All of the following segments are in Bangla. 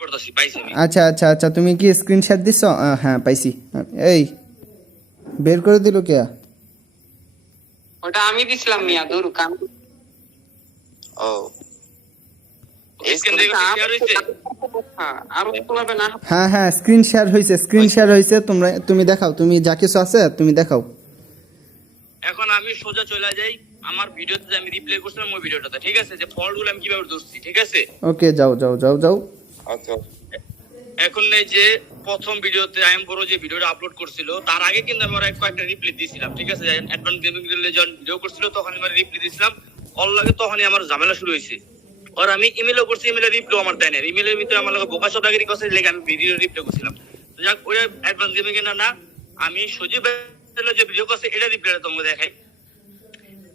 করতেছি, পাইছি আমি। আচ্ছা আচ্ছা আচ্ছা, তুমি কি স্ক্রিনশট দিছো? হ্যাঁ পাইছি। এই বের করে দিল কে? ওটা আমি দিছিলাম মিয়া, দূর কাম। ও স্ক্রিন দেখে শেয়ার হইছে। হ্যাঁ, আরো বলবে না। হ্যাঁ হ্যাঁ, স্ক্রিন শেয়ার হয়েছে, স্ক্রিন শেয়ার হয়েছে। তুমি দেখাও, তুমি যা কিছু আছে তুমি দেখাও। এখন আমি সোজা চলে যাই আমার ভিডিওতে, যে আমি রিপ্লে করছিলাম ওই ভিডিওটাতে, ঠিক আছে, যে ফলগুলো আমি কিভাবে ধরছি, ঠিক আছে। ওকে, যাও যাও যাও যাও। আচ্ছা, এখন এই যে প্রথম ভিডিওতে আইএম বড় যে ভিডিওটা আপলোড করছিল, তার আগে কিন্তু আমি কয়েকটা রিপ্লে দিয়েছিলাম, ঠিক আছে। অ্যাডভান্স গেমিং রিলে যখন ভিডিও করছিল তখন আমি রিপ্লে দিয়েছিলাম, ওর লাগে তখনই আমার ঝামেলা শুরু হয়েছে। আর আমি ইমেলও করছি, ইমেলের রিপ্লে আমার দেয় না। ইমেলের ভিতরে আমার লাগে বোকা সদাগিরি করছে, লেগে আমি ভিডিও রিপ্লে করছিলাম। তো যাক, ওই অ্যাডভান্স গেমিং এর না, আমি সজীব যে ভিডিও করছে এটা রিপ্লে তোমাকে দেখাই।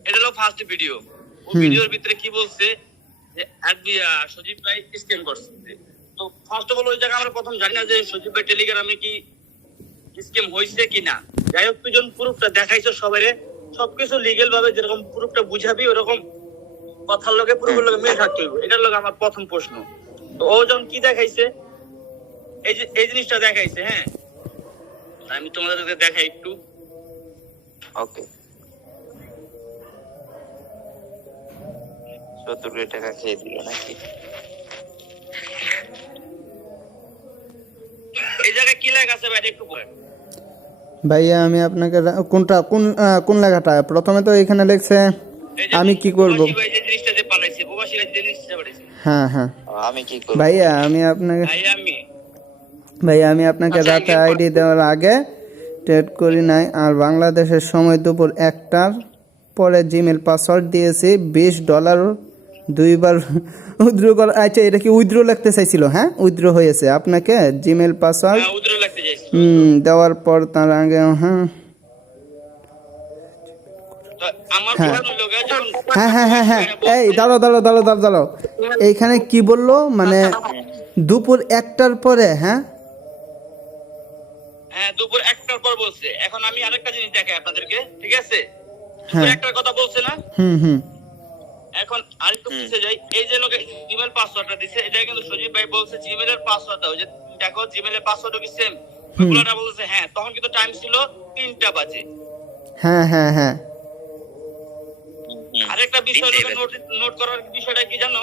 এটা হলো ফার্স্ট ভিডিও। ও ভিডিওর ভিতরে কি বলছে যে সজীব ভাই স্ক্যাম করছে। তো ফার্স্ট অফ অল ওই জায়গায় আমরা প্রথম জানি না যে সজীব ভাই টেলিগ্রামে কি স্ক্যাম হয়েছে কিনা। যাই হোক, তুই যখন প্রুফটা দেখাইছো সবাইরে, সবকিছু লিগেল ভাবে যেরকম প্রুফটা বুঝাবি ওরকম কথার লগে প্রুফের লগে মিল থাকতে হইব। এটার লগে আমার প্রথম প্রশ্ন। তো ও যখন কি দেখাইছে, এই জিনিসটা দেখাইছে, হ্যাঁ, আমি তোমাদেরকে দেখাই একটু। ওকে, 70 কোটি টাকা খেয়ে দিল নাকি? এই জায়গায় কি লেখা আছে ভাই একটু বলেন। ভাইয়া আমি আপনাকে কোনটা কোন লেখাটা? প্রথমে তো এখানে লেখছে আমি কি করব। প্রবাসী ভাই যে জিনিসটা যে বানাইছে, প্রবাসী ভাই যে জিনিসটা বানাইছে, হ্যাঁ হ্যাঁ, আমি কি করব? ভাইয়া আমি আপনাকে রাতে আইডি দেওয়ার আগে ট্রেড করি নাই, আর বাংলাদেশের সময় দুপুর 1টার পরে জিমেল পাসওয়ার্ড দিয়েছি, $20 দুইবার উইথড্র করা। আচ্ছা, এটা কি উইথড্র লিখতে চাইছিল? হ্যাঁ, উইথড্র হয়েছে আপনাকে জিমেল পাসওয়ার্ড দেওয়ার পর তার আগে। হ্যাঁ হ্যাঁ হ্যাঁ হ্যাঁ হ্যাঁ, এই দাঁড়াও দাঁড়াও দাঁড়াও দাঁড়াও দাঁড়াও, এইখানে কি বললো মানে দুপুর 1টার পরে? হ্যাঁ হ্যাঁ, দুপুর 1টার পর বলছে। এখন আমি আরেকটা জিনিস দেখাই আপনাদেরকে, ঠিক আছে। দুপুর 1টার কথা বলছে না? হুম। এখন আরেকটু পিছিয়ে যাই। এই যে লোকে জিমেল পাসওয়ার্ডটা দিছে, এটা কিন্তু সজীব ভাই বলছে জিমেলের পাসওয়ার্ড দাও, যে দেখো জিমেলের পাসওয়ার্ডও কি সেম। ওগুলোটা বলছে হ্যাঁ, তখন কিন্তু টাইম ছিল 3টা বাজে। হ্যাঁ হ্যাঁ হ্যাঁ। আরেকটা বিষয় নোট করার বিষয়টা কি জানো,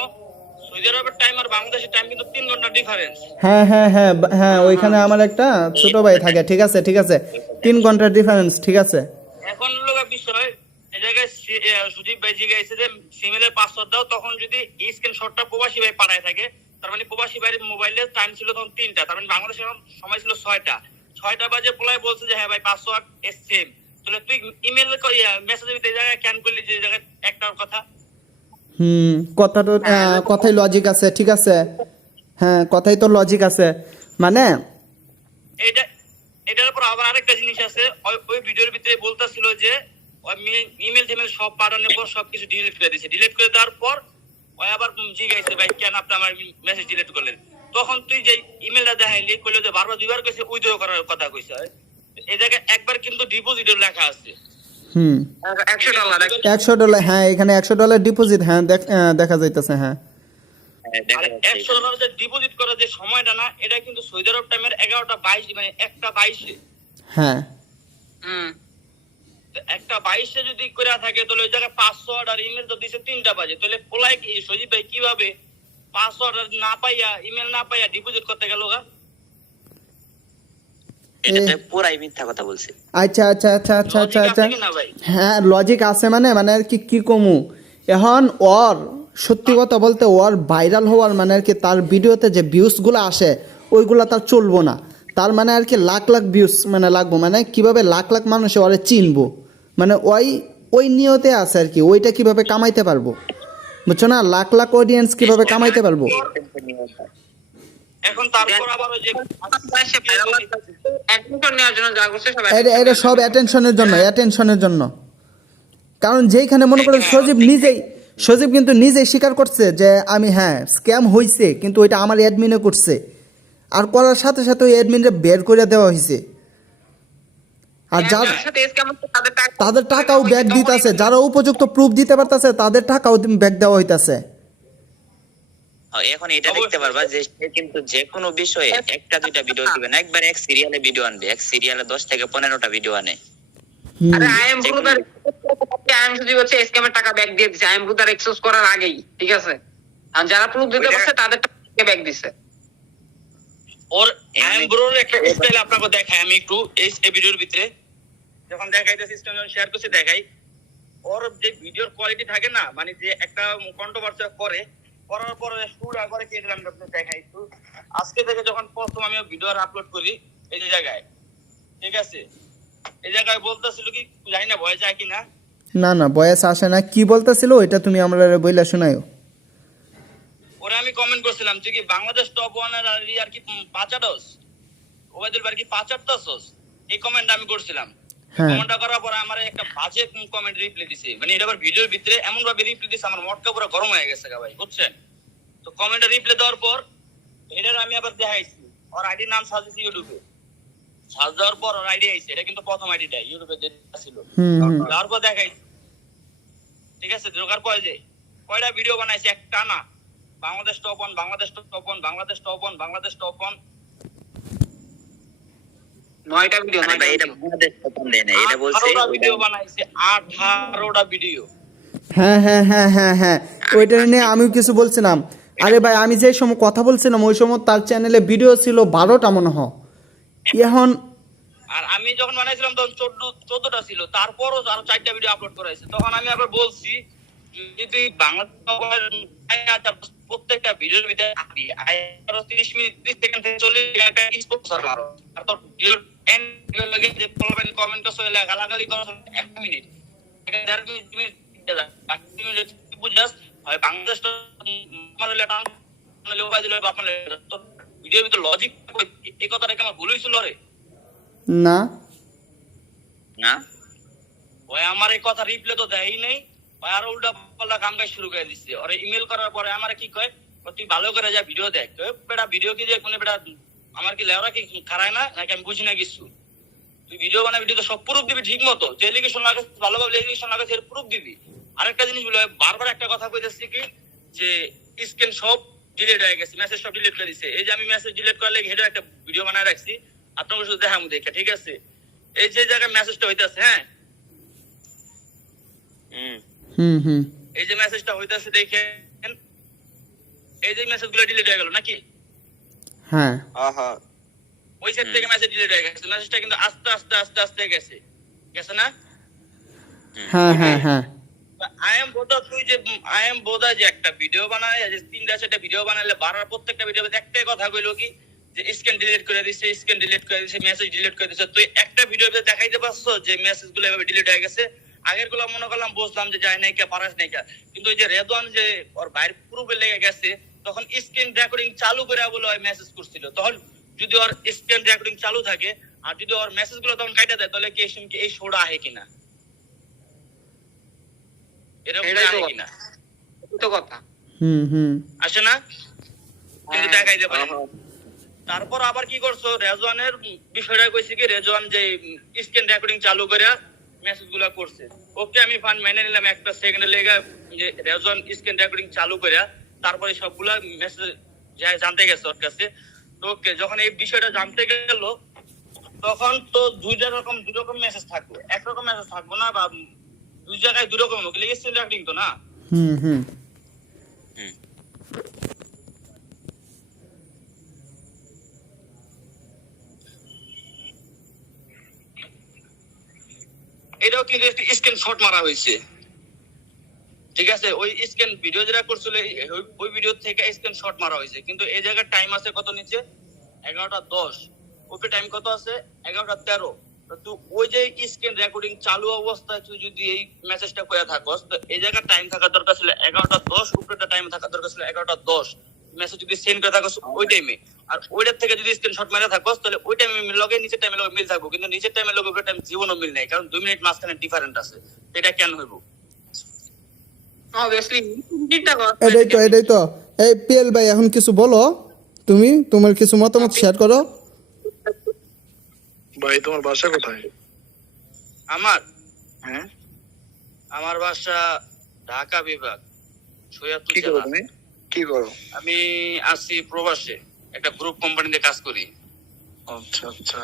সৌদি আরবের টাইম আর বাংলাদেশের টাইম কিন্তু 3 ঘন্টা ডিফারেন্স। হ্যাঁ হ্যাঁ হ্যাঁ হ্যাঁ, ওইখানে আমার একটা ছোট ভাই থাকে, ঠিক আছে ঠিক আছে, 3 ঘন্টার ডিফারেন্স, ঠিক আছে। এখন লোকের বিষয়, এই জায়গায় সুদীপ ভাই জিজ্ঞাসা যে সিমেলের পাসওয়ার্ড দাও, তখন যদি স্ক্রিনশটটা প্রবাসী ভাই পাঠায় থাকে, তার মানে প্রবাসী ভাইয়ের মোবাইলের টাইম ছিল তখন 3টা, তার মানে বাংলাদেশের সময় ছিল 6টা বাজে। পোলায় বলছে যে হ্যাঁ ভাই পাসওয়ার্ড সেম। তাহলে তুই ইমেল মেসেজের ভিতরে এই জায়গায় ক্যান করলি যে জায়গায় একটার কথা। কথাই লজিক আছে, ঠিক আছে। হ্যাঁ, কথাই তো লজিক আছে, মানে এটার উপর আবার আরেকটা জিনিস আছে। ওই ভিডিওর ভিতরে বলতেছিল যে ইমেল টিমেল সব পাঠানোর পর সবকিছু ডিলিট করে দিয়েছে। ডিলিট করে দেওয়ার পর ওই আবার জিজ্ঞাসা ভাই কেন আপনি আমার মেসেজ ডিলিট করলেন। তখন তুই যে ইমেলটা দেখাইলি, কইলো যে বারবার 2বার কইছে উইথড্র করার কথা কইছে। এই জায়গায় একবার কিন্তু ডিপোজিটের লেখা আছে। $100। হ্যাঁ, এখানে $100 ডিপোজিট, হ্যাঁ দেখা যাইতেছে। হ্যাঁ, $100 যে ডিপোজিট করার যে সময়টা না, এটা কিন্তু সৌদি আরব টাইমের 11:22, মানে 1:22। হ্যাঁ 1:22 যদি করে থাকে, তাহলে ওই জায়গায় পাসওয়ার্ড আর ইমেল তো দিছে 3টা বাজে। তাহলে পোলাই কি সজীব ভাই কিভাবে পাসওয়ার্ড না পাইয়া ইমেল না পাইয়া ডিপোজিট করতে গেল? এটা পুরাই মিথ্যা কথা বলছে। আচ্ছা আচ্ছা আচ্ছা আচ্ছা আচ্ছা আচ্ছা, হ্যাঁ লজিক আছে, মানে আর কি কমু এখন। ওর সত্যি কথা বলতে, ওর ভাইরাল হওয়ার মানে আর কি, তার ভিডিওতে যে ভিউজগুলো আসে ওইগুলো তার চলবো না। তার মানে আর কি লাখ লাখ ভিউজ মানে লাগবো, মানে কিভাবে লাখ লাখ মানুষে ওরে চিনবো, মানে ওই নিয়তে আছে আর কি। ওইটা কিভাবে কামাইতে পারবো, বুঝছো না? লাখ লাখ অডিয়েন্স কিভাবে কামাইতে পারবো। এখন তারপর আবার ওই যে অ্যাটেনশন নেওয়ার জন্য যা করছে সব এটা সব অ্যাটেনশনের জন্য। কারণ যেইখানে মনে করে সজীব কিন্তু নিজেই স্বীকার করছে যে আমি হ্যাঁ স্ক্যাম হয়েছে, কিন্তু ওইটা আমার অ্যাডমিনে করছে, আর করার সাথে সাথে ওই অ্যাডমিনটা বের করে দেওয়া হয়েছে। আর তাদের টাকাও ব্যাক দিতেছে, যারা উপযুক্ত প্রুফ দিতে পারতেছে তাদের টাকাও ব্যাক দেওয়া হইতাছে। এখন এটা দেখতে পারবা যে সে কিন্তু যে কোনো বিষয়ে একটা দুইটা ভিডিও দিবে না, একবার এক সিরিয়ালে ভিডিও আনবে, এক সিরিয়ালে 10 থেকে 15টা ভিডিও আনে। আরে আই এম ব্রুদার যদি হচ্ছে স্ক্যামের টাকা ব্যাক দিয়ে দিছে, আই এম ব্রুদার এক্সেস করার আগেই, ঠিক আছে? আর যারা প্রুফ দিতে পারছে তাদের টাকা ব্যাক দিছে। ওর অ্যাম্ব্রোর একটা স্টাইল আপনাকে দেখাই আমি একটু এই ভিডিওর ভিতরে, যখন দেখাইতেছি সিস্টেম শেয়ার করছি দেখাই। ওর যে ভিডিওর কোয়ালিটি থাকে না, মানে যে একটা কন্ট্রোভার্সি করে, করার পরে শুরু করে কি দিলাম আপনাদের দেখাই একটু। আজকে থেকে যখন প্রথম আমি ভিডিও আপলোড করি এই যে জায়গায়, ঠিক আছে, এই জায়গায় বলতেছিল কি জানি না ভয় যায় কিনা, না না বয়স আসে না, কি বলতেছিল ওইটা তুমি আমরা বইলা শোনাও। ওরা আমি কমেন্ট করছিলাম তুই কি বাংলাদেশ টপ ওয়ান আর কি পাঁচাডস ওবায়দুল ভাই কি পাঁচাডস, এই কমেন্ট আমি করছিলাম। হ্যাঁ কমেন্টটা করার পরে আমার একটা বাজে কমেন্ট রিপ্লাই দিছে, মানে এটা আবার ভিডিওর ভিতরে এমন ভাবে রিপ্লাই দিছে আমার মনটা পুরো গরম হয়ে গেছে ভাই, বুঝছেন? তো কমেন্টে রিপ্লাই দেওয়ার পর এটার আমি আবার দেখাইছি, ওর আইডির নাম সাজেছি ইউটিউবে, সার্চ দেওয়ার পর ওর আইডি আইছে, এটা কিন্তু প্রথম আইডিটা ইউটিউবে যেটা ছিল। তারপর দেখাইছি, ঠিক আছে, ঢোকার পরে যে কয়টা ভিডিও বানাইছে একটা না, Bangladesh top one, Bangladesh top one, Bangladesh top one, Bangladesh top one, 9টা ভিডিও, আরে ভাই এটা বাংলাদেশ প্রথম দেয় না, এটা বলছে 18টা ভিডিও বানাইছে, 18টা ভিডিও। হ্যাঁ হ্যাঁ হ্যাঁ হ্যাঁ হ্যাঁ ওইটা নিয়ে আমিও কিছু বলছিলাম। আরে ভাই আমি যে সময় কথা বলছিলাম ওই সময় তার চ্যানেলে ভিডিও ছিল 12টা মনে হয়। এখন আর আমি যখন বানাইছিলাম তখন 14টা ছিল, তারপরও আরো 4টা ভিডিও আপলোড করাইছে। তখন আমি আবার বলছি যদি বাংলাদেশ প্রত্যেকটা ভিডিওর ভিতরে 30 মিনিট 30 সেকেন্ড থেকে 40 একটা স্পন্সর মারো, আর তোর ভিডিওর এন্ড লাগে যে ফলোবেন কমেন্ট করছে গালাগালি করছ 1 মিনিট 1.5 মিনিট বুঝাস হয় বাংলাদেশ মানে লেটান মানে ওবাই দিলে বাপ মানে তো ভিডিওর ভিতরে লজিক এই কথাটা কি আমার ভুল হইছিল রে? না না ওই আমার এই কথা রিপ্লাই তো দেয়ই নাই, ওই আর উল্টা পাল্টা কাম কাজ শুরু করে দিচ্ছে। ওরে ইমেল করার পরে আমার কি কয়, তুই ভালো করে যা ভিডিও দেখ, বেটা ভিডিও কি দেখ মানে বেটা আমার কি লেওরা কি খারায় না নাকি আমি বুঝি না কিছু, তুই ভিডিও বানা ভিডিও তো সব প্রুফ দিবি ঠিক মতো, যে এলিগেশন লাগে ভালোভাবে এলিগেশন লাগে এর প্রুফ দিবি। আরেকটা জিনিস বলে বারবার একটা কথা কইতেছি কি যে স্ক্রিন সব ডিলিট হয়ে গেছে, মেসেজ সব ডিলিট করে দিছে। এই যে আমি মেসেজ ডিলিট করলে হেডে একটা ভিডিও বানায় রাখছি, আপনাদের শুধু দেখামু দেখে, ঠিক আছে? এই যে জায়গায় মেসেজটা হইতাছে, হ্যাঁ হুম হুম এই যে মেসেজটা হইতাছে দেখেন, এই যে মেসেজগুলো ডিলিট হয়ে গেল নাকি, হ্যাঁ ওই সাইড থেকে মেসেজ ডিলিট হয়ে গেছে, মেসেজটা কিন্তু আস্তে আস্তে আস্তে আস্তে গেছে গেছে না? হ্যাঁ হ্যাঁ হ্যাঁ আই এম বোধা যে একটা ভিডিও বানায় যে 3টা 4টা ভিডিও বানালে বারবার প্রত্যেকটা ভিডিওতে একটাই কথা কইলো কি যে স্ক্রিন ডিলিট করে দিছে, স্ক্রিন ডিলিট করে দিছে, মেসেজ ডিলিট করে দিছে। তুই একটা ভিডিওতে দেখাইতে পারছো যে মেসেজগুলো এভাবে ডিলিট হয়ে গেছে? আগের গুলো মনে করলাম বুঝলাম যে যায় নাই কে পারাস নাই কে, কিন্তু ওই যে রেদওয়ান যে ওর বাইরে প্রুফে লেগে গেছে তখন স্ক্রিন রেকর্ডিং চালু করে বলে ওই মেসেজ করছিল, তখন যদি ওর স্ক্রিন রেকর্ডিং চালু থাকে আর যদি ওর মেসেজগুলো তখন কাটা দেয় তাহলে কি এই শোটা আহে কিনা, এরকম আহে কিনা, তো কথা হুম হুম আসে না? কিন্তু দেখাইতে পারে। তারপর আবার কি করছো, রেজওয়ানের বিষয়টা কইছি কি রেজওয়ান যে স্ক্রিন রেকর্ডিং চালু করে মেসেজগুলো করছে, ওকে আমি ফান মেনে নিলাম একটা সেকেন্ডে লেগে যে রেজওয়ান স্ক্রিন রেকর্ডিং চালু করে তারপরে সবগুলা মেসেজ জানতে গেছে ওর কাছে। তো ওকে যখন এই বিষয়টা জানতে গেল তখন তো দুই রকম মেসেজ থাকবে, একরকম মেসেজ থাকবো না, বা দুই জায়গায় দুই রকম ওগুলো স্ক্রিন রেকর্ডিং তো না। হুম হুম এটাও কিন্তু একটা স্ক্রিনশট মারা হয়েছে, ঠিক আছে? ওই স্ক্রিন ভিডিও যেটা করছিল ওই ভিডিও থেকে স্ক্রিনশট মারা হয়েছে, কিন্তু এই জায়গায় টাইম আছে কত নিচে 11:10, ওপরে টাইম কত আছে 11:13। তো ওই যে স্ক্রিন রেকর্ডিং চালু অবস্থায় তুই যদি এই মেসেজটা করে থাকস তো এই জায়গায় টাইম থাকা দরকার ছিল 11:10, উপরেটা টাইম থাকা দরকার ছিল 11:10। মেসেজ যদি সেন্ড করে থাকস ওই টাইমে, আর ওইটার থেকে যদি স্ক্রিনশট মেরে থাকস তাহলে ওই টাইমে লগে নিচের টাইমে লগে মিল থাকবো, কিন্তু নিচের টাইমে লগে উপরের টাইম জীবনও মিল নাই, কারণ 2 মিনিট মাঝখানে ডিফারেন্ট আছে। এটা কেন হইব? অবভিয়াসলি এটাই তো এই পিএল ভাই এখন কিছু বলো, তুমি তোমার কিছু মতামত শেয়ার করো। ভাই তোমার বাসা কোথায়? আমার বাসা ঢাকা বিভাগ, সৈয়দপুর কি করো জেলা। তুমি? কি করো? আমি আছি প্রবাসে, একটা গ্রুপ কোম্পানিতে কাজ করি। আচ্ছা আচ্ছা,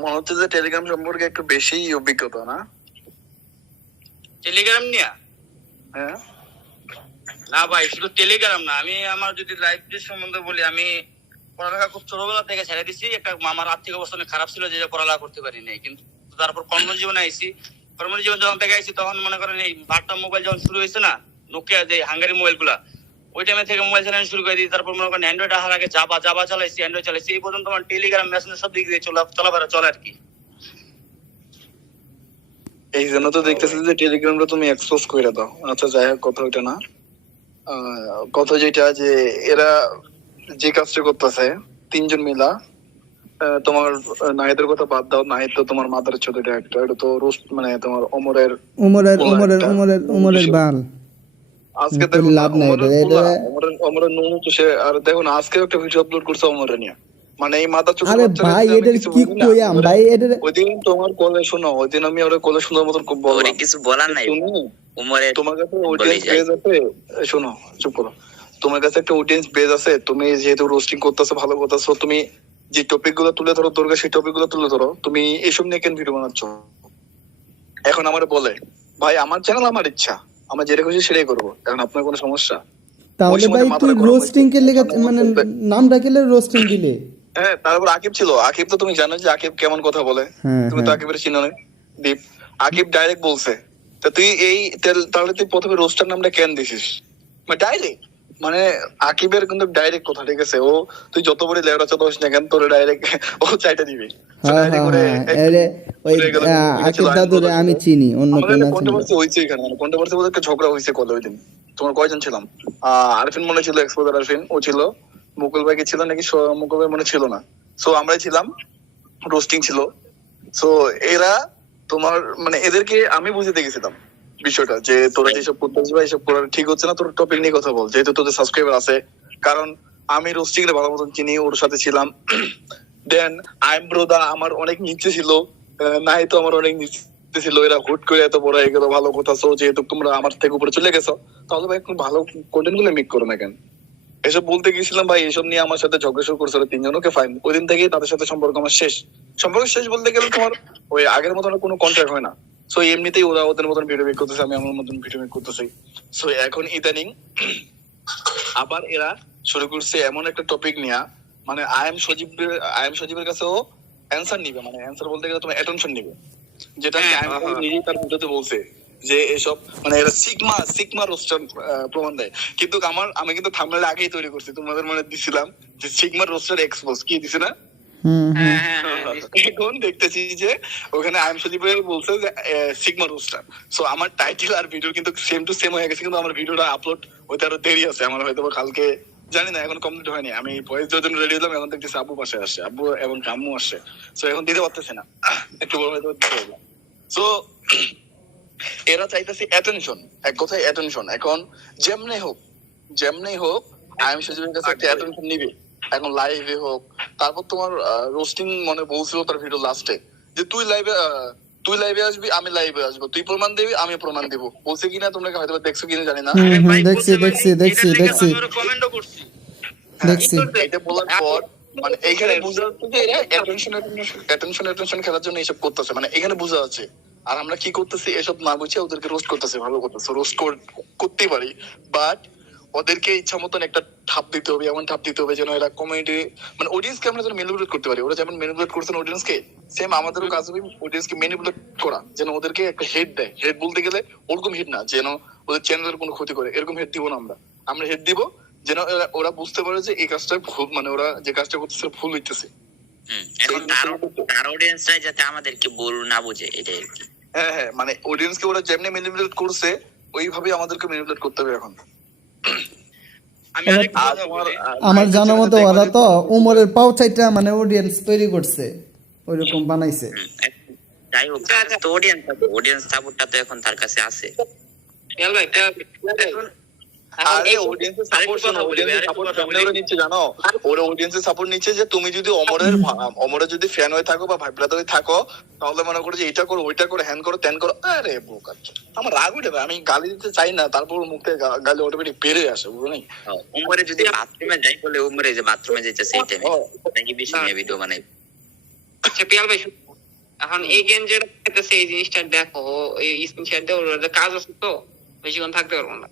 মনে হচ্ছে যে টেলিগ্রাম সম্পর্কে একটু বেশি অভিজ্ঞতা না? টেলিগ্রাম নিয়ে? হ্যাঁ, না ভাই, শুধু টেলিগ্রাম না, আমি আমার যদি লাইফ সম্বন্ধে বলি, আমি পড়ালেখা খুব ছোটবেলা থেকে ছেড়ে দিছি। একটা আমার আর্থিক অবস্থা অনেক খারাপ ছিল, যে পড়ালেখা করতে পারি নাই। কিন্তু তারপর কর্মজীবনে আইছি। কর্মজীবন যখন থেকে আইছি, তখন মনে করেন এই বাট্টা মোবাইল যখন শুরু হয়েছে না, নোকিয়া যে হাঙ্গারি মোবাইল গুলা, ওই টাইমে থেকে মোবাইল চালানো শুরু করে দিই। তারপর মনে করেন অ্যান্ড্রয়েড আসার আগে জাবা চালাইছি, অ্যান্ড্রয়েড চালাইছি, এই পর্যন্ত আমার টেলিগ্রাম মেসেঞ্জার সব দিক দিয়ে চলাফেরা চলে আর কি। এই জন্য তো দেখতেছি যে টেলিগ্রামটা তুমি এক্সপোজ করে দাও। আচ্ছা যাই হোক, কথা ওইটা না। কথা যেটা যে এরা যে কাজটা করতেছে তিনজন মিলা, তোমার নাহিদের কথা বাদ দাও, নাহিদ তো তোমার মাদার ছোট একটা, এটা তো রোস্ট মানে তোমার ওমরের বাল। আজকে তো দেখো লাভ নাই ওমরের নুনু তো সে, আর দেখো না আজকে একটা ভিডিও আপলোড করছে ওমরের নিয়ে, মানে এই মাদার ছোট আরে ভাই এদের কি কইয়াম ভাই, এদের ওইদিন তোমার কলে শোনো, ওইদিন আমি ওর কলে শোনার মতন খুব বললাম, ওরে কিছু বলার নাই তুমি উমরের। তোমার কাছে অডিয়েন্স বেজ আছে, শোনো চুপ করো, তোমার কাছে একটা অডিয়েন্স বেজ আছে, তুমি যেহেতু রোস্টিং করতেছো ভালো করতেছো, তুমি যে টপিক গুলো তুলে ধরো দরকার সেই টপিক গুলো তুলে ধরো, তুমি এইসব নিয়ে কেন ভিডিও বানাচ্ছ? এখন আমার বলে ভাই আমার চ্যানেল আমার ইচ্ছা, আমার যেটা খুশি সেটাই করবো, এখন আপনার কোনো সমস্যা? তাহলে ভাই তুই রোস্টিং কে লেগে মানে নামটা কেলে রোস্টিং দিলে? হ্যাঁ, তারপর আকিব ছিল, আকিব তো তুমি জানো যে আকিব কেমন কথা বলে, তুমি তো আকিবের চিনো না দীপ, আকিব ডাইরেক্ট বলছে, তা তুই এই তাহলে তুই প্রথমে রোস্টার নামটা কেন দিছিস? ডাইরেক্ট মানে আকিবের কিন্তু ডাইরেক্ট কথা, ঠিক আছে, ও তুই যত বড় লেবরা চোদ হোস না কেন, তোর ডাইরেক্ট ও চাইটা দিবে। আকিব দাদুরে আমি চিনি, অন্য কেউ না চিনি। কন্ট্রোভার্সি হইছে এখানে, মানে কন্ট্রোভার্সি বলতে একটা ঝগড়া হইছে কল ওই দিন। তোমার কয়জন ছিলাম? আরফিন মনে ছিল, এক্সপোজার আরফিন ও ছিল, মুকুল ভাই কি ছিল নাকি, মুকুল ভাই মনে ছিল না, সো আমরাই ছিলাম, রোস্টিং ছিল। সো এরা তোমার মানে এদেরকে আমি বুঝতে গেছিলাম বিষয়টা, যে তোরা যেসব করতেছিস বা এসব করা ঠিক হচ্ছে না, তোর টপিক নিয়ে কথা বল, যেহেতু তোদের সাবস্ক্রাইবার আছে। কারণ আমি রোস্টিং এর ভালো মতন চিনি, ওর সাথে ছিলাম। দেন আইম ব্রোদা আমার অনেক নিচে ছিল, নাই তো আমার অনেক নিচে ছিল, এরা হুট করে এত বড় হয়ে গেল, ভালো কথা। সো যেহেতু তোমরা আমার থেকে উপরে চলে গেছো, তাহলে ভাই একটু ভালো কন্টেন্ট গুলো মেক করো না কেন? এসব বলতে গেছিলাম ভাই, এসব নিয়ে আমার সাথে ঝগড়া শুরু করছিল তিনজনকে, ফাইন। ওই দিন থেকে তাদের সাথে সম্পর্ক আমার শেষ। সম্পর্ক শেষ বলতে গেলে তোমার ওই আগের মতন কোনো কন্ট্যাক্ট হয় না। সো এমনিতেই ওরা ওদের মতন ভিডিও মেক করতেছে, আমি আমার মতন ভিডিও মেক করতেছি। সো এখন ইদানিং আবার এরা শুরু করছে এমন একটা টপিক নিয়ে, মানে আই এম সজীবের কাছেও অ্যান্সার নিবে, মানে অ্যান্সার বলতে গেলে তোমার অ্যাটেনশন নিবে, যেটা নিজেই তার ভিডিওতে বলছে যে এসব মানে এরা সিগমা রোস্টার প্রমাণ দেয়। কিন্তু আমি কিন্তু থাম্বনেল আগেই তৈরি করছি, তোমাদের মনে দিছিলাম যে সিগমা রোস্টার এক্সপোজ কি দিছে না? এখন দেখতেছি যে ওখানে আইম সজীব বলছে যে সিগমা রোস্টার। সো আমার টাইটেল আর ভিডিও কিন্তু সেম টু সেম হয়ে গেছে, কিন্তু আমার ভিডিওটা আপলোড হতে আরো দেরি আছে, আমার হয়তো কালকে, জানি না, এখন কমপ্লিট হয়নি। আমি ভয়েস দেওয়ার জন্য রেডি হলাম, এখন দেখতেছি আব্বু পাশে আসছে, আব্বু এবং আম্মু আসছে। সো এখন দিতে পারতেছি না, একটু বড় হয়তো দিতে হবে। সো এরা চাইতেছে অ্যাটেনশন, এক কথায় অ্যাটেনশন। এখন যেমনি হোক আই এম সজীবের কাছে একটা অ্যাটেনশন নিবে, এখন লাইভে হোক। তারপর তোমার রোস্টিং মনে বলছিল তার ভিডিও লাস্টে যে তুই লাইভে আসবি, আমি লাইভে আসবো, তুই প্রমাণ দিবি, আমি প্রমাণ দিব, বলছে কিনা তোমরা হয়তো দেখছো কিনা জানি না। দেখছি। এটা বলার পর মানে এইখানে বোঝা যাচ্ছে যে এরা অ্যাটেনশন খেলার জন্য এসব করতেছে, মানে এখানে বোঝা যাচ্ছে। আর আমরা কি করতেছি, এসব না বুঝে ওদেরকে রোস্ট করতেছে, ভালো করতেছে, রোস্ট করতেই পারি, বাট ওদেরকে ইচ্ছা মতন একটা ঠাপ দিতে হবে, এমন ঠাপ দিতে হবে যেন এরা কমেডি মানে অডিয়েন্সকে আমরা যেন ম্যানিপুলেট করতে পারি। ওরা যেমন ম্যানিপুলেট করছেন অডিয়েন্সকে, সেম আমাদেরও কাজ হবে অডিয়েন্সকে ম্যানিপুলেট করা, যেন ওদেরকে একটা হেড দেয়। হেড বলতে গেলে ওরকম হেড না যেন ওদের চ্যানেলের কোনো ক্ষতি করে, এরকম হেড দিব না আমরা হেড দিব যেন ওরা বুঝতে পারে যে এই কাজটা ভুল, মানে ওরা যে কাজটা করতেছে ভুল হইতেছে। এখন তার অডিয়েন্সরা যাতে আমাদেরকে ভুল না বুঝে, এটাই আর কি। হ্যাঁ, মানে অডিয়েন্সকে ওরা যেমনি ম্যানিপুলেট করছে ওইভাবে আমাদেরকে ম্যানিপুলেট করতে হবে এখন। আমার জানা মতো ওরা তো উমরের পাউচাইটা মানে অডিয়েন্স তৈরি করছে, ওইরকম বানাইছে। যাই হোক, তো অডিয়েন্স সাপোর্টটা তো এখন তার কাছে আছে। আরে অডিয়েন্সের সাপোর্ট শোনো, অডিয়েন্সের সাপোর্ট কেমনে করে নিচ্ছে জানো? ওরা অডিয়েন্সের সাপোর্ট নিচ্ছে যে তুমি যদি অমরের যদি ফ্যান হয়ে থাকো বা ভাই ব্রাদার হয়ে থাকো, তাহলে মনে করো যে এটা করো ওইটা করো হ্যান করো ত্যান করো। আরে বোকা, আমার রাগ উঠে ভাই, আমি গালি দিতে চাই না, তারপর মুখ থেকে গালি অটোমেটিক বেড়ে আসে, বুঝলো নি? উমরে যদি বাথরুমে যাই বলে উমরে যে বাথরুমে যেতে সেই টাইমে নাকি বেশি নিয়ে ভিডিও বানাই। আচ্ছা পিয়াল ভাই এখন এই গেম যেটা খেলতেছে এই জিনিসটা দেখো, এই স্ক্রিনশট দিয়ে ওর কাজ আছে তো বেশিক্ষণ থাকতে পারবো না।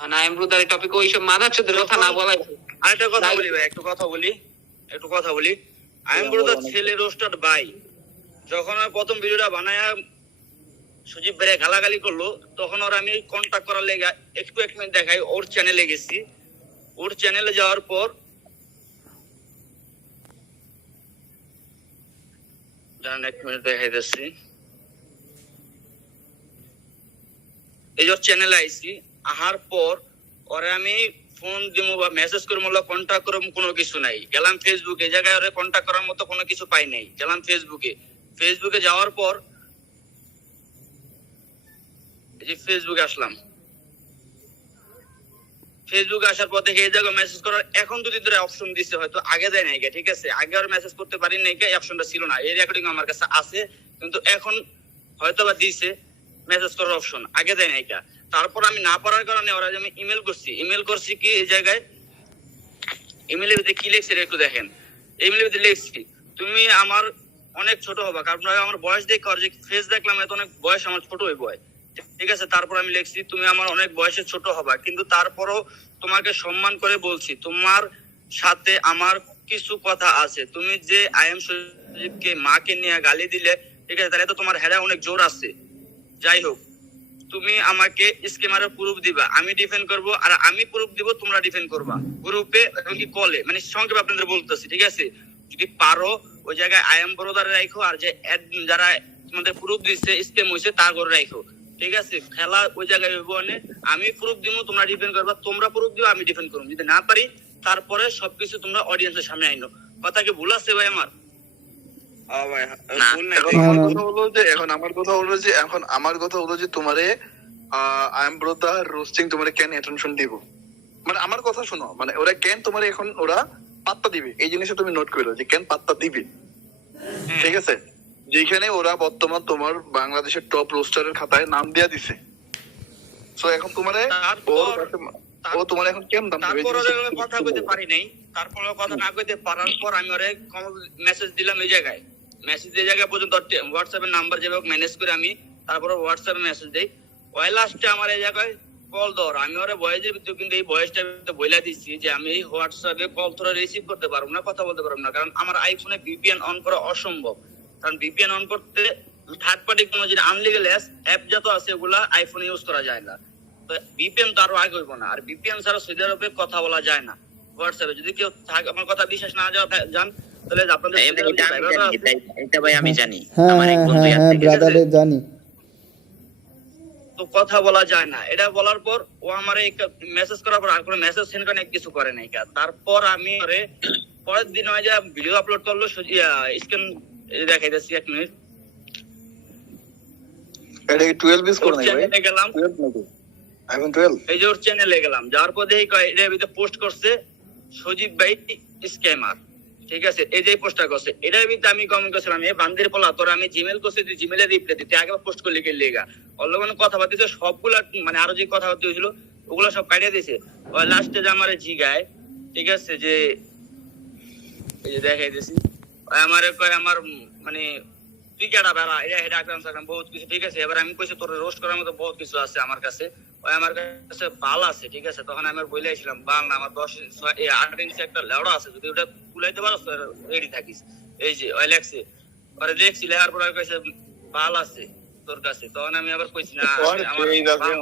মানে আই এম ব্রুদার টপিক ওইসব মাথা চোদের কথা না বলাই। আরেকটা কথা বলি ভাই, একটু কথা বলি। আই এম ব্রুদার ছেলে রোস্টার ভাই যখন আমি প্রথম ভিডিওটা বানায়া সুজিব ভাই গালাগালি করলো, তখন ওর আমি কন্টাক্ট করার লেগে একটু এক মিনিট দেখাই, ওর চ্যানেলে গেছি। ওর চ্যানেলে যাওয়ার পর জানেন এক মিনিট দেখাই দিচ্ছি, এই যে চ্যানেলে আইছি, আহার পর ওরে আমি ফোন দিমু বা মেসেজ করবো বা কন্টাক্ট করবো, কোনো কিছু নাই। গেলাম ফেসবুকে, এই জায়গায় ওরে কন্টাক্ট করার মতো কোনো কিছু পাই নাই। গেলাম ফেসবুকে যাওয়ার পর এই যে ফেসবুকে আসলাম, ফেসবুকে আসার পর দেখে এই জায়গায় মেসেজ করার এখন দুদিন ধরে অপশন দিছে, হয়তো আগে দেয় নাই, ঠিক আছে? আগে আর মেসেজ করতে পারি নাই, এই অপশনটা ছিল না। এই রেকর্ডিং আমার কাছে আছে, কিন্তু এখন হয়তো বা দিছে মেসেজ করার অপশন, আগে দেয় নাই। তারপর আমি না পারার কারণে ওরা আমি ইমেল করছি কি এই জায়গায় ইমেলের ভিতরে কি লিখছে একটু দেখেন। ইমেলের ভিতরে লিখছি তুমি আমার অনেক ছোট হবা, কারণ আমার বয়স দেখে আর যে ফেস দেখলাম এত অনেক বয়স আমার ছোট হইব, ঠিক আছে? তারপর আমি লিখছি তুমি আমার অনেক বয়সে ছোট হবা, কিন্তু তারপরও তোমাকে সম্মান করে বলছি তোমার সাথে আমার কিছু কথা আছে। তুমি যে আই এম সজীবকে মাকে নিয়ে গালি দিলে, ঠিক আছে, তাহলে তো তোমার হেডা অনেক জোর আছে। যাই হোক, তুমি আমাকে স্ক্যামারের প্রুফ দিবা, আমি ডিফেন্ড করব, আর আমি প্রুফ দিব, তোমরা ডিফেন্ড করবা গ্রুপে কি কলে, মানে সংক্ষেপে আপনাদের বলতেছি, ঠিক আছে? যদি পারো ওই জায়গায় আই এম ব্রাদার রাখো, আর যে যারা তোমাদের প্রুফ দিচ্ছে স্ক্যাম হইছে তার করে রাখো, ঠিক আছে? খেলা ওই জায়গায় হইব, আমি প্রুফ দিব, তোমরা ডিফেন্ড করবা, তোমরা প্রুফ দিও, আমি ডিফেন্ড করব। যদি না পারি তারপরে সবকিছু তোমরা অডিয়েন্সের সামনে আইনো। কথা কি ভুল আছে ভাই আমার? এখন আমার কথা হলো যে তোমারে আই এম ব্রদার রোস্টিং তোমারে কেন অ্যাটেনশন দিব, মানে আমার কথা শোনো, মানে ওরা কেন তোমারে এখন ওরা পাত্তা দিবে, এই জিনিসটা তুমি নোট করো যে কেন পাত্তা দিবে, ঠিক আছে? যেখানে ওরা বর্তমান তোমার বাংলাদেশের টপ রোস্টারের খাতায় নাম দেয়া দিছে, সো এখন তোমারে ও তোমার এখন কেন দাম দিবে? তারপর কথা কইতে পারি নাই, তারপর কথা না কইতে পারার পর আমি ওরে মেসেজ দিলাম এই জায়গায়, পর্যন্ত হোয়াটসঅ্যাপের নাম্বার যেভাবে ম্যানেজ করে আমি তারপরে হোয়াটসঅ্যাপে মেসেজ দেই। ওই লাস্টে আমার এই জায়গায় কল ধর, আমি ওরে ভয়েসের ভিতরে কিন্তু এই ভয়েসটা বইলা দিচ্ছি যে আমি হোয়াটসঅ্যাপে কল তোরা রিসিভ করতে পারবো না, কথা বলতে পারবো না, কারণ আমার আইফোনে ভিপিএন অন করা অসম্ভব। কারণ ভিপিএন অন করতে থার্ড পার্টি কোনো যে আনলিগাল অ্যাপ যত আছে ওগুলা আইফোনে ইউজ করা যায় না। তো ভিপিএন তো আরো আগে হইব না, আর ভিপিএন ছাড়া সৌদি আরবে কথা বলা যায় না হোয়াটসঅ্যাপে। যদি কেউ আমার কথা বিশ্বাস না যান তাহলে আপনাদের এটা ভাই আমি জানি, হ্যাঁ আমার এক বন্ধু হ্যাঁ আছে, ব্রাদারে জানি, তো কথা বলা যায় না। এটা বলার পর ও আমারে মেসেজ করার পর আর কোনো মেসেজ সেন্ড করে কিছু করে নাই। তারপর আমি ওরে পরের দিন হয় যা ভিডিও আপলোড করলো, স্ক্রিন দেখাইতেছি এক মিনিট, এটা কি 12 বিস করে নাই ভাই? চ্যানেলে গেলাম, 12 নাকি আইফোন 12? এই যে ওর চ্যানেলে গেলাম, যাওয়ার পর দেখি এটার ভিতরে পোস্ট করছে সজীব ভাই স্ক্যামার, ঠিক আছে? এই যে পোস্টটা করছে, এটার ভিতরে আমি কমেন্ট করছিলাম এই বান্দির পোলা তোর আমি জিমেল করছি, তুই জিমেলে রিপ্লাই দিতে আগে পোস্ট করলি কে লেগা অন্য কোনো কথাবার্তা ছিল সবগুলা, মানে আরো যে কথাবার্তা হয়েছিল ওগুলো সব কাটিয়ে দিয়েছে। ওই লাস্টে যে আমার জিগায়, ঠিক আছে, যে এই যে দেখাই দিয়েছি আমার কয় আমার মানে তুই কেটা বেড়া এটা হেডা আক্রাম বহুত কিছু, ঠিক আছে? এবার আমি কইছি তোর রোস্ট করার মতো বহুত কিছু আছে আমার কাছে, ওই আমার কাছে বাল আছে, ঠিক আছে? তখন আমি বইলাইছিলাম বাল না, আমার 8 ইঞ্চি একটা লেওড়া আছে, যদি ওটা কুলাইতে পারো রেডি থাকিস। এই যে ওই লেখছে, পরে দেখছি লেখার পর কইছে বাল আছে তোর কাছে, তখন আমি আবার কইছি না